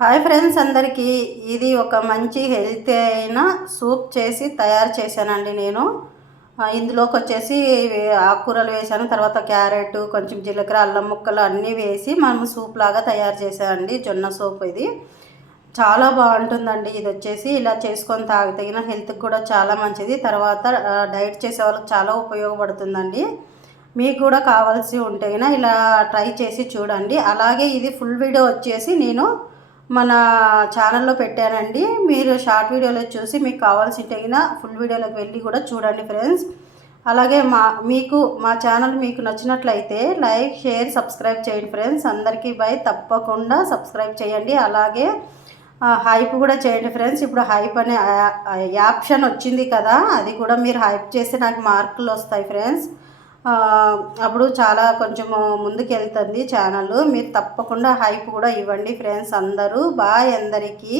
Hi friends అందరికీ ఇది ఒక మంచి హెల్తీ అయిన సూప్ చేసి తయారు చేశానండి నేను. ఇందులోకి వచ్చేసి ఆకుకూరలు వేసాను, తర్వాత క్యారెట్, కొంచెం జీలకర్ర, అల్లం ముక్కలు అన్నీ వేసి మనం సూప్ లాగా తయారు చేశానండి. జొన్న సూప్ ఇది చాలా బాగుంటుందండి. ఇది వచ్చేసి ఇలా చేసుకొని తాగితేగిన హెల్త్కి కూడా చాలా మంచిది. తర్వాత డైట్ చేసే వాళ్ళకి చాలా ఉపయోగపడుతుందండి. మీకు కూడా కావాల్సి ఉంటే ఇలా ట్రై చేసి చూడండి. అలాగే ఇది ఫుల్ వీడియో వచ్చేసి నేను మన ఛానల్లో పెట్టానండి. మీరు షార్ట్ వీడియోలో చూసి మీకు కావాల్సింటే ఫుల్ వీడియోలోకి వెళ్ళి కూడా చూడండి ఫ్రెండ్స్. అలాగే మా ఛానల్ మీకు నచ్చినట్లయితే లైక్, షేర్, సబ్స్క్రైబ్ చేయండి ఫ్రెండ్స్. అందరికీ బై. తప్పకుండా సబ్స్క్రైబ్ చేయండి. అలాగే హైప్ కూడా చేయండి ఫ్రెండ్స్. ఇప్పుడు హైప్ అనే యాప్షన్ వచ్చింది కదా, అది కూడా మీరు హైప్ చేస్తే నాకు మార్కులు వస్తాయి ఫ్రెండ్స్. అప్పుడు చాలా కొంచెం ముందుకు వెళ్తుంది ఛానల్. మీరు తప్పకుండా హైప్ కూడా ఇవ్వండి ఫ్రెండ్స్. అందరూ బాయ్ అందరికీ.